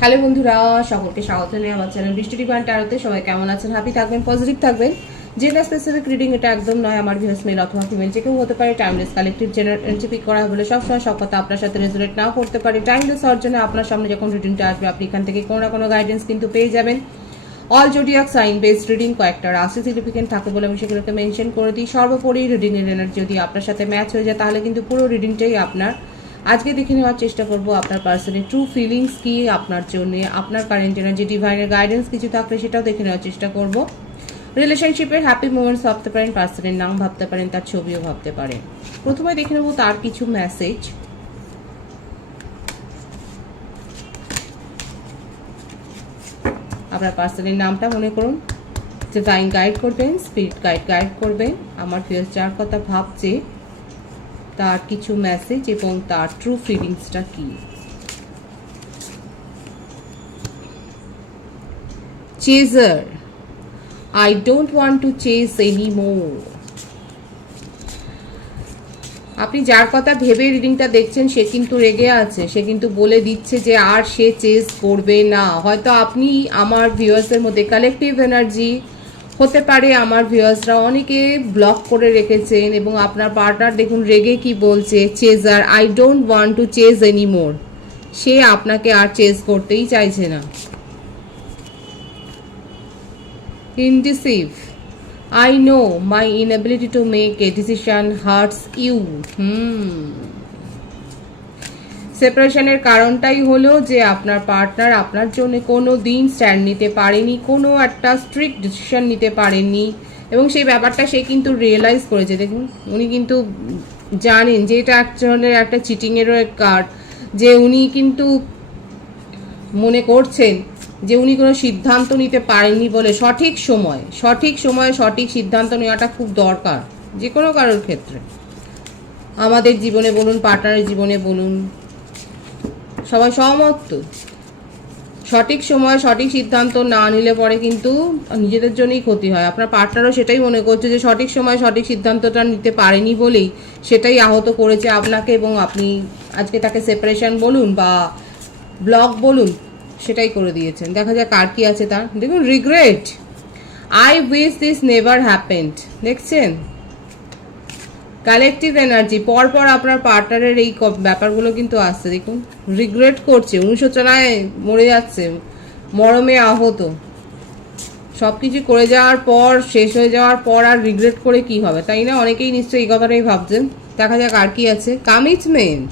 Hello বন্ধুরা, সকলকে স্বাগত জানাই আমার চ্যানেল বৃষ্টি ডিভাইন ট্যারোতে। সবাই কেমন আছেন? হ্যাপি থাকবেন, পজিটিভ থাকবেন। জেন্ডার স্পেসিফিক রিডিং এটা একদম নয়। আমার ভিউয়ার্স মেল অথবা ফিমেল যে কেউ হতে পারে। টাইমলেস কালেকটিভ জেনারেল পিক করা বলে সবসময় সব কথা আপনার সাথে রেজোনেট নাও করতে পারে। টাইমলেস হওয়ার জন্য আপনার সামনে যখন রিডিংটা আসবে আপনি এখান থেকে কোনো না কোনো গাইডেন্স কিন্তু পেয়ে যাবেন। All zodiac sign based reading, কয়েকটা রাশি সিগনিফিকেন্ট থাকে বলে আমি সেগুলোকে মেনশন করে দিই। সর্বোপরি রিডিং এর এনার্জি যদি আপনার সাথে ম্যাচ হয়ে যায় তাহলে কিন্তু পুরো রিডিংটাই আপনার। আজকে দেখে নেওয়ার চেষ্টা করবো আপনার পার্সনের ট্রু ফিলিংস কি আপনার জন্য, আপনার কারেন্ট এনার্জি, ডিভাইনের গাইডেন্স কিছু থাকলে সেটাও দেখে নেওয়ার চেষ্টা করবো। রিলেশনশিপের হ্যাপি মোমেন্টস ভাবতে পারেন, পার্সনের নাম ভাবতে পারেন, তার ছবিও ভাবতে পারেন। প্রথমে দেখে নেবো তার কিছু মেসেজ। আপনার পার্সনের নামটা মনে করুন, ডিভাইন গাইড করবেন, স্পিরিট গাইড করবেন। আমার ভিউয়ার্স যার কথা ভাবছে তার কিছু মেসেজ এবং তার ট্রু ফিলিংসটা কি। Chaser, I don't want to chase anymore. আপনি যার কথা ভেবে রিডিংটা দেখছেন সে কিন্তু রেগে আছে, সে কিন্তু বলে দিচ্ছে যে আর সে চেজ করবে না। হয়তো আপনি আমার ভিউয়ার্সের মধ্যে কালেকটিভ এনার্জি হতে পারে, আমার ভিউয়ার্সরা অনেকে ব্লক করে রেখেছেন এবং আপনার পার্টনার দেখুন রেগে কি বলছে, chaser, I don't want to chase anymore. সে আপনাকে আর চেজ করতেই চাইছে না। ইনডিসিভ, I know my inability to make a decision hurts you. সেপারেশনের কারণটাই হলো যে আপনার পার্টনার আপনার জন্য কোনো দিন স্ট্যান্ড নিতে পারেনি, কোনো একটা স্ট্রিক্ট ডিসিশন নিতে পারেনি এবং সেই ব্যাপারটা সে কিন্তু রিয়েলাইজ করেছে। দেখুন উনি কিন্তু জানেন যে এটা এক ধরনের একটা চিটিংয়েরও এক কার্ড, যে উনি কিন্তু মনে করছেন যে উনি কোনো সিদ্ধান্ত নিতে পারেননি বলে সঠিক সময়ে সঠিক সিদ্ধান্ত নেওয়াটা খুব দরকার যে কোনো কারোর ক্ষেত্রে, আমাদের জীবনে বলুন, পার্টনারের জীবনে বলুন, সবাই সহমত। সঠিক সময় সঠিক সিদ্ধান্ত না নিলে পরে কিন্তু নিজেদের জন্যই ক্ষতি হয়। আপনার পার্টনারও সেটাই মনে করছে যে সঠিক সময় সঠিক সিদ্ধান্তটা নিতে পারেনি বলেই সেটাই আহত করেছে আপনাকে এবং আপনি আজকে তাকে সেপারেশন বলুন বা ব্লক বলুন সেটাই করে দিয়েছেন। দেখা যাক কার কি আছে তার। দেখুন regret, I wish this never happened. দেখছেন কালেকটিভ এনার্জি, পরপর আপনার পার্টনারের এই ব্যাপারগুলো কিন্তু আসছে। দেখুন রিগ্রেট করছে, অনুশোচনায় মরে যাচ্ছে, মরমে আহত। সব কিছু করে যাওয়ার পর, শেষ হয়ে যাওয়ার পর আর রিগ্রেট করে কি হবে, তাই না? অনেকেই নিশ্চয়ই এই কথাটাই ভাবছেন। দেখা যাক আর কি আছে। Commitment,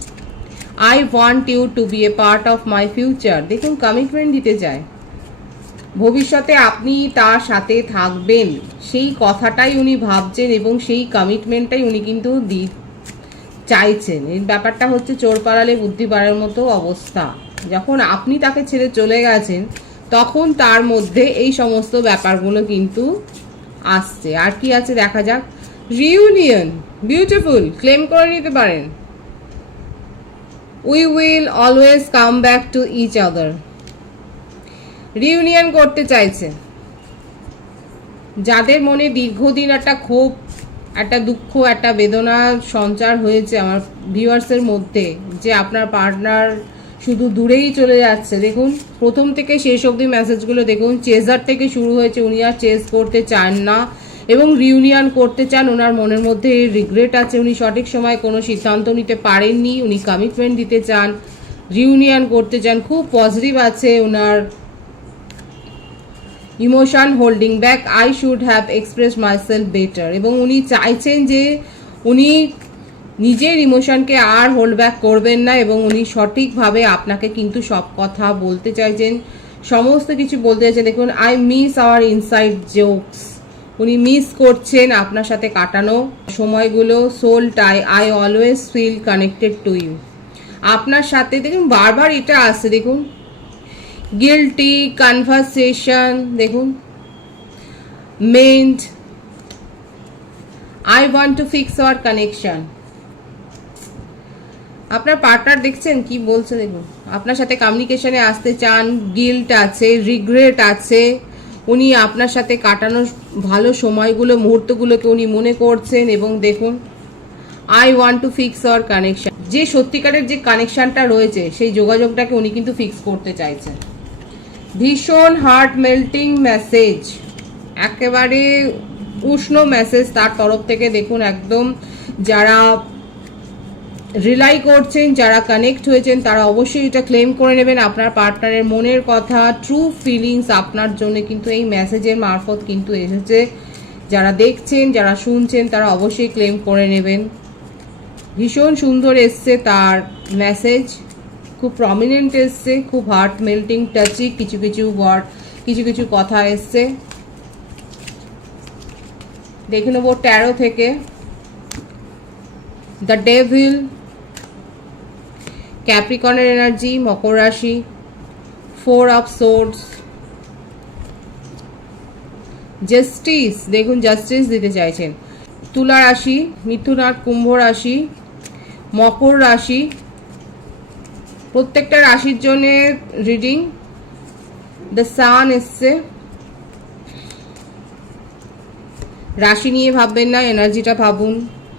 I want you to be a part of my future. দেখুন কমিটমেন্ট দিতে চায়, ভবিষ্যতে আপনি তার সাথে থাকবেন সেই কথাটাই উনি ভাবছেন এবং সেই কমিটমেন্টটাই উনি কিন্তু চাইছেন। এই ব্যাপারটা হচ্ছে চোর পালালে বুদ্ধি বাড়ার মতো অবস্থা। যখন আপনি তাকে ছেড়ে চলে গেছেন তখন তার মধ্যে এই সমস্ত ব্যাপারগুলো কিন্তু আসছে। আর কি আছে দেখা যাক। রিউনিয়ন, বিউটিফুল, ক্লেম করে নিতে পারেন। We will always come back to each other. Reunion করতে চাইছে। যাদের মনে দীর্ঘদিন একটা ক্ষোভ, একটা দুঃখ, একটা বেদনা সঞ্চার হয়েছে আমার ভিউয়ার্সের মধ্যে, যে আপনার পার্টনার শুধু দূরেই চলে যাচ্ছে। দেখুন প্রথম থেকে শেষ অবধি মেসেজগুলো দেখুন, চেজার থেকে শুরু হয়েছে, উনি আর চেজ করতে চান না এবং রিউনিয়ন করতে চান। ওনার মনের মধ্যে রিগ্রেট আছে, উনি সঠিক সময় কোনো সিদ্ধান্ত নিতে পারেননি, উনি কমিটমেন্ট দিতে চান, রিউনিয়ন করতে চান, খুব পজিটিভ আছে ওনার। Emotion holding back, I should have express myself better. এবং উনি চাইছেন যে উনি নিজের ইমোশনকে আর হোল্ড ব্যাক করবেন না এবং উনি সঠিকভাবে আপনাকে কিন্তু সব কথা বলতে চাইছেন, সমস্ত কিছু বলতে চাইছেন। দেখুন I miss our inside jokes, উনি মিস করছেন আপনার সাথে কাটানো সময়গুলো। Soul tie, I always feel connected to you. আপনার সাথে দেখুন বারবার এটা আসছে। দেখুন গিল্টি, কনভারসেশন, দেখুন মেন্ট, I want to fix our connection. আপনার পার্টনার দেখছেন কি বলছে, দেখুন আপনার সাথে কমিউনিকেশনে আসতে চান, গিল্ট আছে, রিগ্রেট আছে, উনি আপনার সাথে কাটানো ভালো সময়গুলো, মুহূর্তগুলোকে উনি মনে করছেন এবং দেখুন I want to fix our connection, যে সত্যিকারের যে কানেকশনটা রয়েছে সেই যোগাযোগটাকে উনি কিন্তু ফিক্স করতে চাইছেন। ভীষণ হার্ট মেল্টিং মেসেজ, একেবারে উষ্ণ মেসেজ তার তরফ থেকে। দেখুন একদম যারা রিলাই করছেন, যারা কানেক্ট হয়েছেন তারা অবশ্যই এটা ক্লেম করে নেবেন। আপনার পার্টনারের মনের কথা, ট্রু ফিলিংস আপনার জন্য কিন্তু এই মেসেজের মারফত কিন্তু এসেছে। যারা দেখছেন, যারা শুনছেন তারা অবশ্যই ক্লেম করে নেবেন। ভীষণ সুন্দর এসছে তার মেসেজ, খুব প্রমিনেন্ট এসছে, খুব হার্ট মেল্টিং টাচি কিছু কিছু ওয়ার্ড, কিছু কিছু কথা এসছে। দেখে নেবো ট্যারো থেকে। দ্য ডেভিল, ক্যাপ্রিকনের এনার্জি, মকর রাশি, 4 অফ সোর্ডস, জাস্টিস, দেখুন জাস্টিস দিতে চাইছেন। তুলা রাশি, মিথুন আর কুম্ভ রাশি, মকর রাশি, প্রত্যেকটা রাশির জন্য রিডিং। দ্য সান এসছে, রাশি নিয়ে ভাববেন না, এনার্জিটা ভাবুন।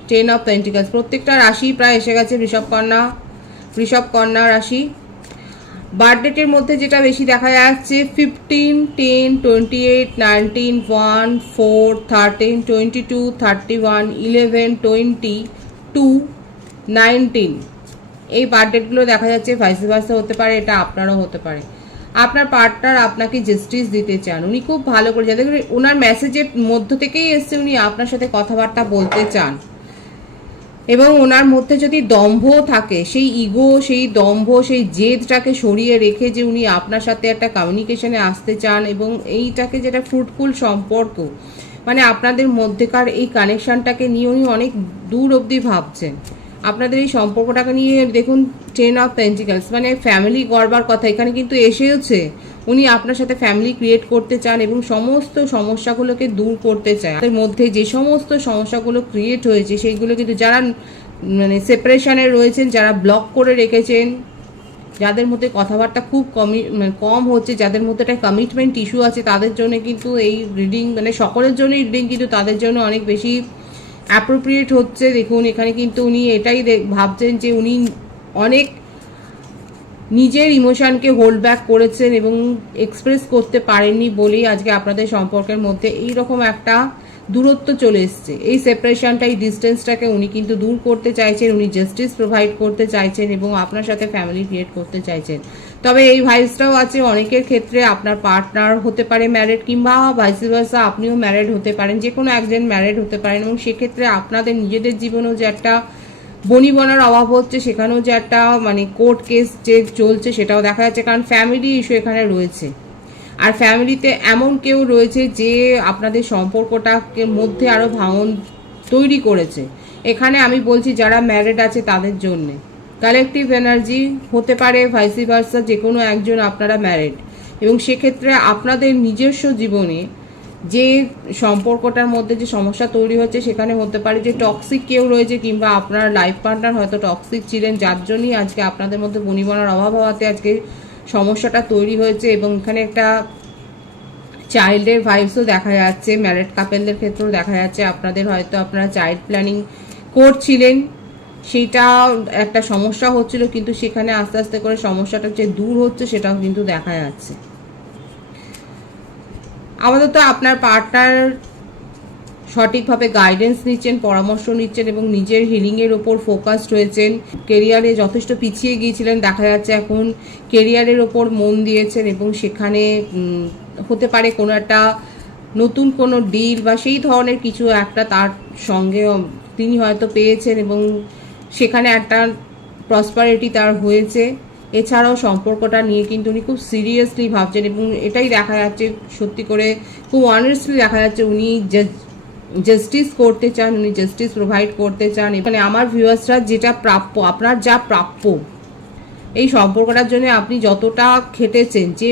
10 অফ পেন্টিকলস, প্রত্যেকটা রাশি প্রায় এসে গেছে। বৃষভ কন্যা রাশি। বার্থডেটের মধ্যে যেটা বেশি দেখা যাচ্ছে 15, 10, 28, 19, 1, 4, 13, 22, 31, 11, 20, 2, 19, এই বার্থডেটগুলো দেখা যাচ্ছে। ভাইস ভার্সা হতে পারে, এটা আপনারও হতে পারে। আপনার পার্টনার আপনাকে জাস্টিস দিতে চান, উনি খুব ভালো করে, যাদের ওনার মেসেজের মধ্য থেকেই এসছে উনি আপনার সাথে কথাবার্তা বলতে চান। এবং ওনার মধ্যে যদি দম্ভ থাকে, সেই ইগো, সেই দম্ভ, সেই জেদটাকে সরিয়ে রেখে যে উনি আপনার সাথে একটা কমিউনিকেশনে আসতে চান, এবং এইটাকে যেটা ফ্রুটফুল সম্পর্ক, মানে আপনাদের মধ্যেকার এই কানেকশনটাকে নিয়ে উনি অনেক দূর অবধি ভাবছেন। আপনাদের এই সম্পর্কটাকে নিয়ে দেখুন 10 অফ পেন্টিকলস, মানে ফ্যামিলি গড়বার কথা এখানে কিন্তু এসেওছে। উনি আপনার সাথে ফ্যামিলি ক্রিয়েট করতে চান এবং সমস্ত সমস্যাগুলোকে দূর করতে চান। তাদের মধ্যে যে সমস্ত সমস্যাগুলো ক্রিয়েট হয়েছে সেইগুলো কিন্তু, যারা মানে সেপারেশনে রয়েছেন, যারা ব্লক করে রেখেছেন, যাদের মধ্যে কথাবার্তা খুব কম হচ্ছে, যাদের মধ্যে একটা কমিটমেন্ট ইস্যু আছে, তাদের জন্য কিন্তু এই রিডিং, মানে সকলের জন্যই রিডিং কিন্তু তাদের জন্য অনেক বেশি অ্যাপ্রোপ্রিয়েট হচ্ছে। দেখুন এখানে কিন্তু উনি এটাই ভাবছেন যে উনি অনেক নিজের ইমোশনকে হোল্ড ব্যাক করেছেন এবং এক্সপ্রেস করতে পারেননি বলেই আজকে আপনাদের সম্পর্কের মধ্যে এইরকম একটা দূরত্ব চলে এসছে। এই সেপারেশনটা, এই ডিস্টেন্সটাকে উনি কিন্তু দূর করতে চাইছেন, উনি জাস্টিস প্রোভাইড করতে চাইছেন এবং আপনার সাথে ফ্যামিলি ক্রিয়েট করতে চাইছেন। তবে এই ভাইসটাও আছে, অনেকের ক্ষেত্রে আপনার পার্টনার হতে পারে ম্যারেড, কিংবা ভাইস ভার্সা আপনিও ম্যারেড হতে পারেন, যে কোনো একজন ম্যারেড হতে পারেন। এবং সেক্ষেত্রে আপনাদের নিজেদের জীবনেও যে একটা বনিবনার অভাব হচ্ছে, সেখানেও যে একটা মানে কোর্ট কেস যে চলছে সেটাও দেখা যাচ্ছে, কারণ ফ্যামিলি ইস্যু এখানে রয়েছে। আর ফ্যামিলিতে এমন কেউ রয়েছে যে আপনাদের সম্পর্কটাকে মধ্যে আরও ভাঙন তৈরি করেছে। এখানে আমি বলছি যারা ম্যারিড আছে তাদের জন্যে কালেকটিভ এনার্জি হতে পারে, ভাইসি ভার্সা যে কোনো একজন আপনারা ম্যারিড, এবং সেক্ষেত্রে আপনাদের নিজস্ব জীবনে যে সম্পর্কটার মধ্যে যে সমস্যা তৈরি হচ্ছে সেখানে হতে পারে যে টক্সিক কেউ রয়েছে, কিংবা আপনার লাইফ পার্টনার হয়তো টক্সিক ছিলেন, যার জন্যই আজকে আপনাদের মধ্যে বনিবনার অভাব হওয়াতে আজকে সমস্যাটা তৈরি হয়েছে। এবং এখানে একটা চাইল্ডের ভাইবসও দেখা যাচ্ছে, ম্যারিড কাপেলদের ক্ষেত্রেও দেখা যাচ্ছে। আপনাদের হয়তো আপনারা চাইল্ড প্ল্যানিং করছিলেন, সেটা একটা সমস্যা হচ্ছিল, কিন্তু সেখানে আস্তে আস্তে করে সমস্যাটা যে দূর হচ্ছে সেটাও কিন্তু দেখা যাচ্ছে। আপাতত আপনার পার্টনার সঠিকভাবে গাইডেন্স নিচ্ছেন, পরামর্শ নিচ্ছেন এবং নিজের হিলিংয়ের ওপর ফোকাসড হয়েছেন। কেরিয়ারে যথেষ্ট পিছিয়ে গিয়েছিলেন, দেখা যাচ্ছে এখন কেরিয়ারের ওপর মন দিয়েছেন এবং সেখানে হতে পারে কোনো একটা নতুন কোনো ডিল বা সেই ধরনের কিছু একটা তার সঙ্গে তিনি হয়তো পেয়েছেন এবং সেখানে একটা প্রসপারিটি তার হয়েছে। এছাড়াও সম্পর্কটা নিয়ে কিন্তু উনি খুব সিরিয়াসলি ভাবছেন এবং এটাই দেখা যাচ্ছে, সত্যি করে খুব অনেস্টলি দেখা যাচ্ছে উনি জাস্টিস করতে চান, উনি জাস্টিস প্রোভাইড করতে চান। এখানে আমার ভিউয়ার্সরা যেটা প্রাপ্য, আপনার যা প্রাপ্য, এই সম্পর্কটার জন্য আপনি যতটা খেটেছেন, যে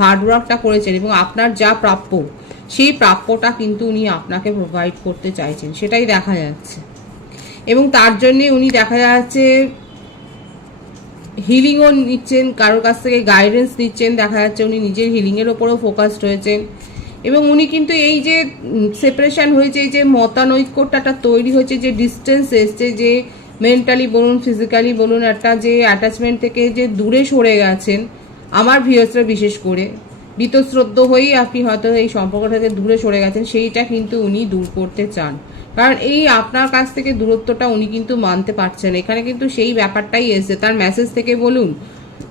হার্ডওয়ার্কটা করেছেন এবং আপনার যা প্রাপ্য, সেই প্রাপ্যটা কিন্তু উনি আপনাকে প্রোভাইড করতে চাইছেন, সেটাই দেখা যাচ্ছে। এবং তার জন্যে উনি দেখা যাচ্ছে হিলিংও নিচ্ছেন, কারোর কাছ থেকে গাইডেন্স নিচ্ছেন, দেখা যাচ্ছে উনি নিজের হিলিংয়ের ওপরেও ফোকাসড হয়েছেন। এবং উনি কিন্তু এই যে সেপারেশন হয়েছে, এই যে মতানৈক্যটা তৈরি হয়েছে, যে ডিস্টেন্স এসছে, যে মেন্টালি বলুন ফিজিক্যালি বলুন একটা যে অ্যাটাচমেন্ট থেকে যে দূরে সরে গেছেন, আমার ভিউয়ার্সরা বিশেষ করে বীতশ্রদ্ধ হয়েই আপনি হয়তো এই সম্পর্ক থেকে দূরে সরে গেছেন, সেইটা কিন্তু উনি দূর করতে চান। কারণ এই আপনার কাছ থেকে দূরত্বটা উনি কিন্তু মানতে পারছেন। এখানে কিন্তু সেই ব্যাপারটাই এসেছে, তার মেসেজ থেকে বলুন,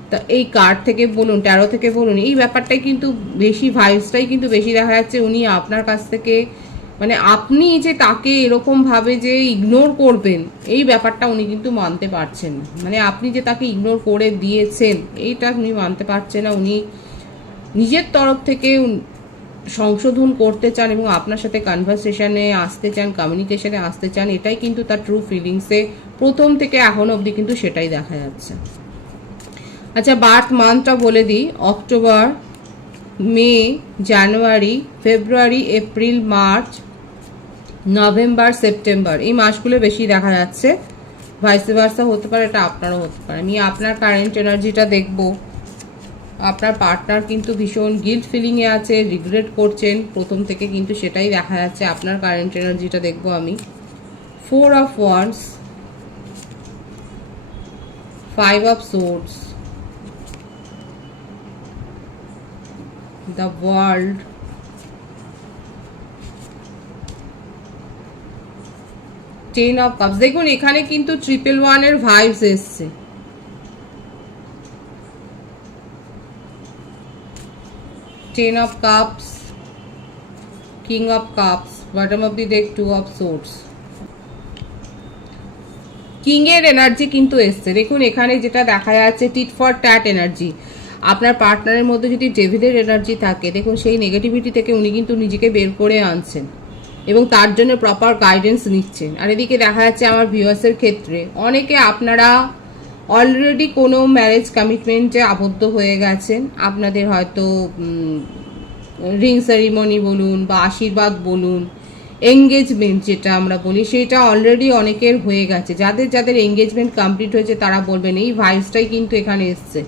তা এই কার্ড থেকে বলুন, ট্যারো থেকে বলুন, এই ব্যাপারটাই কিন্তু বেশি, ভাইবসটাই কিন্তু বেশি দেখা যাচ্ছে। উনি আপনার কাছ থেকে মানে আপনি যে তাকে এরকম ভাবে যে ইগনোর করবেন, এই ব্যাপারটা উনি কিন্তু মানতে পারছেন না। মানে আপনি যে তাকে ইগনোর করে দিয়েছেন, এইটা উনি মানতে পারছেন না। উনি নিজের তরফ থেকে সংশোধন করতে চান এবং আপনার সাথে কনভারসেশনে আসতে চান, কমিউনিকেশনে আসতে চান। এটাই কিন্তু তার ট্রু ফিলিংসে প্রথম থেকে এখন অবধি কিন্তু সেটাই দেখা যাচ্ছে। আচ্ছা, বার্থ মান্থটা বলে দিই। অক্টোবর, মে, জানুয়ারি, ফেব্রুয়ারি, এপ্রিল, মার্চ, নভেম্বর, সেপ্টেম্বর, এই মাসগুলো বেশি দেখা যাচ্ছে। ভাইসে ভার্সা হতে পারে, এটা আপনারও হতে পারে। আমি আপনার কারেন্ট এনার্জিটা দেখব। আপনার পার্টনার কিন্তু ভীষণ গিল্ট ফিলিংয়ে আছে, রিগ্রেট করছেন প্রথম থেকে, কিন্তু সেটাই দেখা যাচ্ছে। আপনার কারেন্ট এনার্জিটা দেখব আমি। 4 of Wands, 5 of Swords, the World, 10 of Cups। দেখুন এখানে কিন্তু 111 এর ভাইবস এসছে। Ten of Cups, King of Cups, bottom of the deck 2 of Swords, king এর এনার্জি কিন্তু এসছে। দেখুন এখানে যেটা দেখা যাচ্ছে, টিট ফর ট্যাট এনার্জি। আপনার পার্টনারের মধ্যে যদি ডেভিলের এনার্জি থাকে, দেখুন সেই নেগেটিভিটি থেকে উনি কিন্তু নিজেকে বের করে আনছেন এবং তার জন্য প্রপার গাইডেন্স নিচ্ছেন। আর এদিকে দেখা যাচ্ছে আমার ভিউয়ার্সের ক্ষেত্রে অনেকে আপনারা অলরেডি কোনো ম্যারেজ কমিটমেন্টে আবদ্ধ হয়ে গেছেন। আপনাদের হয়তো রিং সেরিমনি বলুন বা আশীর্বাদ বলুন, এঙ্গেজমেন্ট যেটা আমরা বলি, সেটা অলরেডি অনেকের হয়ে গেছে। যাদের যাদের এঙ্গেজমেন্ট কমপ্লিট হয়েছে তারা বলবেন এই ভাইবসটাই কিন্তু এখানে এসছে।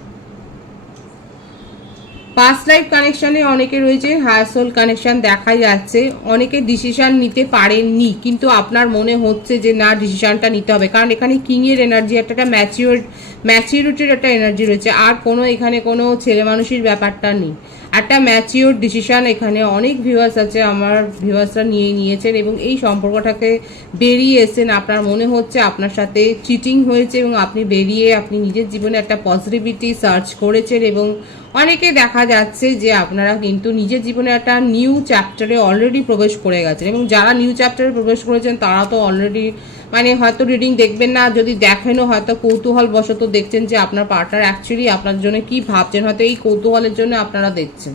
পাস্ট লাইফ কানেকশনে অনেকে রয়েছে, হায়ার সোল কানেকশন দেখা যাচ্ছে। অনেকে ডিসিশন নিতে পারেননি, কিন্তু আপনার মনে হচ্ছে যে না, ডিসিশনটা নিতে হবে। কারণ এখানে কিং এর এনার্জি, একটা ম্যাচিউরিটির একটা এনার্জি রয়েছে। আর কোনো এখানে কোনো ছেলে মানুষের ব্যাপারটা নেই, একটা ম্যাচিওর ডিসিশন এখানে অনেক ভিউয়ার্স আছে, আমার ভিউয়ার্সরা নিয়েছেন এবং এই সম্পর্কটাকে বেরিয়ে এসেছেন। আপনার মনে হচ্ছে আপনার সাথে চিটিং হয়েছে এবং আপনি বেরিয়ে আপনি নিজের জীবনে একটা পজিটিভিটি সার্চ করেছেন এবং অনেকে দেখা যাচ্ছে যে আপনারা কিন্তু নিজের জীবনে একটা নিউ চ্যাপ্টারে অলরেডি প্রবেশ করে গেছেন। এবং যারা নিউ চ্যাপ্টারে প্রবেশ করেছেন তারা তো অলরেডি মানে হয়তো রিডিং দেখবেন না, যদি দেখেনও হয়তো কৌতূহল বশত দেখছেন যে আপনার পার্টনার অ্যাকচুয়ালি আপনার জন্য কি ভাবছেন, হয়তো এই কৌতূহলের জন্য আপনারা দেখছেন।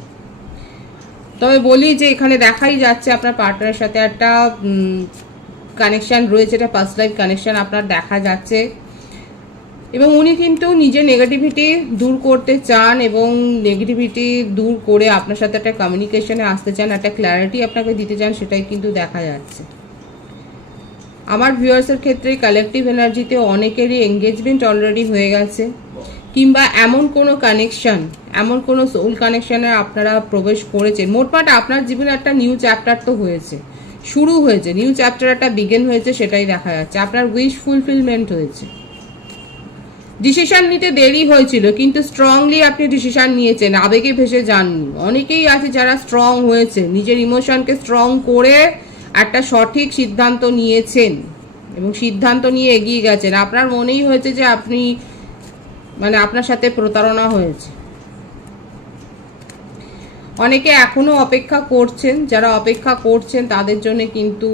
তবে বলি যে এখানে দেখাই যাচ্ছে আপনার পার্টনারের সাথে একটা কানেকশন রয়েছে, এটা পাস্ট লাইফ কানেকশন আপনার দেখা যাচ্ছে এবং উনি কিন্তু নিজের নেগেটিভিটি দূর করতে চান এবং নেগেটিভিটি দূর করে আপনার সাথে একটা কমিউনিকেশনে আসতে চান, একটা ক্ল্যারিটি আপনাকে দিতে চান, সেটাই কিন্তু দেখা যাচ্ছে। আমার ভিউয়ার্সের ক্ষেত্রে কালেকটিভ এনার্জিতে অনেকেরই এঙ্গেজমেন্ট অলরেডি হয়ে গেছে, কিংবা এমন কোনো কানেকশন, এমন কোনো সোল কানেকশনে আপনারা প্রবেশ করেছেন। মোটমাট আপনার জীবনে একটা নিউ চ্যাপ্টার তো হয়েছে, শুরু হয়েছে, নিউ চ্যাপ্টার একটা বিগিন হয়েছে, সেটাই দেখা যাচ্ছে। আপনার উইশ ফুলফিলমেন্ট হয়েছে। ডিসিশন নিতে দেরি হয়েছিল, কিন্তু স্ট্রংলি আপনি ডিসিশন নিয়েছেন, আবেগে ভেসে যাননি। অনেকেই আছে যারা স্ট্রং হয়েছে, নিজের ইমোশনকে স্ট্রং করে একটা সঠিক সিদ্ধান্ত নিয়েছেন এবং সিদ্ধান্ত নিয়ে এগিয়ে গেছেন। আপনার মনেই হয়েছে যে আপনি মানে আপনার সাথে প্রতারণা হয়েছে। অনেকে এখনো অপেক্ষা করছেন, যারা অপেক্ষা করছেন তাদের জন্য কিন্তু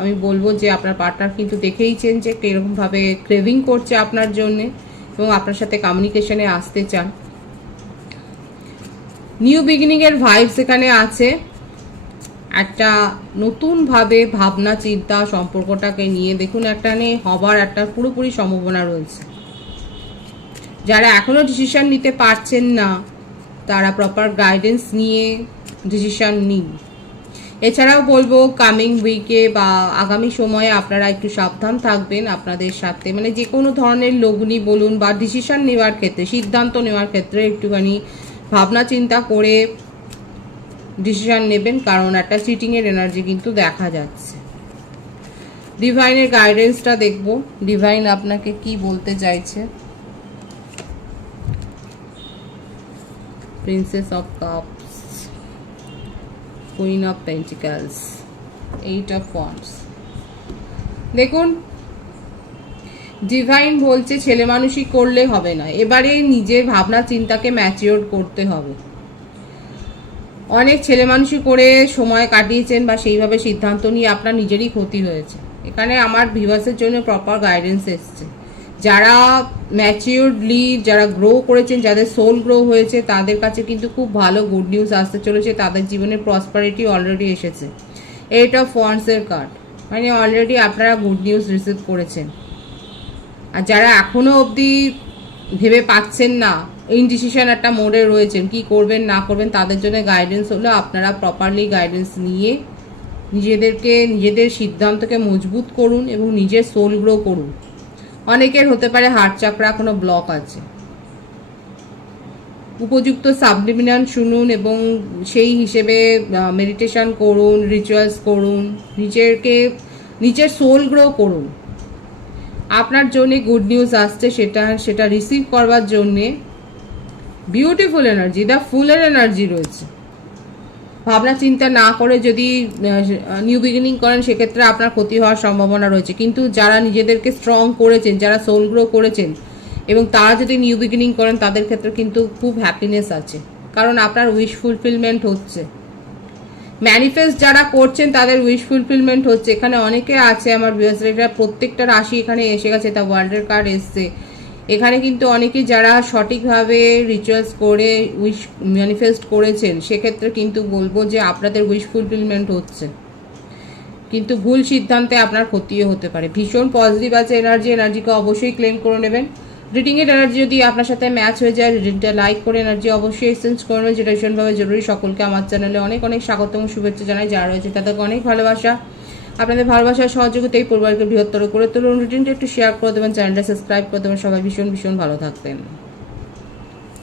আমি বলবো যে আপনার পার্টনার কিন্তু দেখেইছেন যে কিরকমভাবে ক্রেভিং করছে আপনার জন্য এবং আপনার সাথে কমিউনিকেশনে আসতে চান। নিউ বিগিনিং এর ভাইবস এখানে আছে, একটা নতুনভাবে ভাবনা চিন্তা সম্পর্কটাকে নিয়ে দেখুন একটা হবার একটা পুরোপুরি সম্ভাবনা রয়েছে। যারা এখনো ডিসিশন নিতে পারছেন না তারা প্রপার গাইডেন্স নিয়ে ডিসিশন নিন। এছাড়াও বলবো কামিং উইকে বা আগামী সময়ে আপনারা একটু সাবধান থাকবেন আপনাদের সাথে, মানে যে কোনো ধরনের লগ্নি বলুন বা ডিসিশন নেওয়ার ক্ষেত্রে, সিদ্ধান্ত নেওয়ার ক্ষেত্রে একটুখানি ভাবনা চিন্তা করে ডিসিশন নেবেন, কারণ একটা চিটিংয়ের এনার্জি কিন্তু দেখা যাচ্ছে। ডিভাইনের গাইডেন্সটা দেখব, ডিভাইন আপনাকে কি বলতে চাইছে। Princess of cups, queen of pentacles, 8 of wands. দেখুন, ডিভাইন বলছে ছেলে মানুষই করলে হবে না, এবারে নিজের ভাবনা চিন্তাকে ম্যাচিওর করতে হবে। অনেক ছেলে মানুষই করে সময় কাটিয়েছেন বা সেইভাবে সিদ্ধান্ত নিয়ে আপনার নিজেরই ক্ষতি হয়েছে। এখানে আমার ভিউয়ার্সের জন্য প্রপার গাইডেন্স এসছে। যারা ম্যাচিওরলি যারা গ্রো করেছেন, যাদের সোল গ্রো হয়েছে, তাদের কাছে কিন্তু খুব ভালো গুড নিউজ আসতে চলেছে। তাদের জীবনে প্রসপারিটি অলরেডি এসেছে। 8 অফ ওয়ান্ডসের কার্ড, মানে অলরেডি আপনারা গুড নিউজ রিসিভ করেছেন। আর যারা এখনো অবধি ভেবে পাচ্ছেন না, ইনডিসিশন একটা মোডে রয়েছেন, কি করবেন না করবেন, তাদের জন্য গাইডেন্স হলো আপনারা প্রপারলি গাইডেন্স নিয়ে নিজেদের সিদ্ধান্তকে মজবুত করুন এবং নিজের সোল গ্রো করুন। অনেকের হতে পারে হার্ট চাকরা কোনো ব্লক আছে, উপযুক্ত সাবলিমিনাল শুনুন এবং সেই হিসেবে মেডিটেশন করুন, রিচুয়ালস করুন, নিজের সোল গ্রো করুন। আপনার জন্য গুড নিউজ আসছে, সেটা রিসিভ করবার জন্যে বিউটিফুল এনার্জি, দ্য ফুলের এনার্জি রয়েছে। ভাবনা চিন্তা না করে যদি নিউ বিগিনিং করেন, সেক্ষেত্রে আপনার ক্ষতি হওয়ার সম্ভাবনা রয়েছে। কিন্তু যারা নিজেদেরকে স্ট্রং করেছেন, যারা সোল গ্রো করেছেন এবং তারা যদি নিউ বিগিনিং করেন, তাদের ক্ষেত্রে কিন্তু খুব হ্যাপিনেস আছে, কারণ আপনার উইশ ফুলফিলমেন্ট হচ্ছে। ম্যানিফেস্ট যারা করছেন তাদের উইশ ফুলফিলমেন্ট হচ্ছে। এখানে অনেকে আছে আমার ভিউয়ার্সরা, প্রত্যেকটা রাশি এখানে এসে গেছে, তা ওয়ার্ল্ডের কার্ড এসছে। এখানে কিন্তু অনেকে যারা সঠিকভাবে রিচুয়ালস করে উইশ ম্যানিফেস্ট করেছেন, সেক্ষেত্রে কিন্তু বলবো যে আপনাদের উইশ ফুলফিলমেন্ট হচ্ছে, কিন্তু ভুল সিদ্ধান্তে আপনার ক্ষতিও হতে পারে। ভীষণ পজিটিভ আছে এনার্জিকে অবশ্যই ক্লেম করে নেবেন। রিডিংয়ের এনার্জি যদি আপনার সাথে ম্যাচ হয়ে যায়, রিডিংটা লাইক করে এনার্জি অবশ্যই এক্সচেঞ্জ করবেন, যেটা ভীষণভাবে জরুরি। সকলকে আমার চ্যানেলে অনেক অনেক স্বাগত এবং শুভেচ্ছা জানাই। যারা রয়েছে তাদেরকে অনেক ভালোবাসা। আপনাদের ভালোবাসার সহযোগিতাই পরিবারকে বৃহত্তর করে তুলুন। রিডিংটা একটু শেয়ার করে দেবেন, চ্যানেলটা সাবস্ক্রাইব করে দেবেন। সবাই ভীষণ ভীষণ ভালো থাকবেন।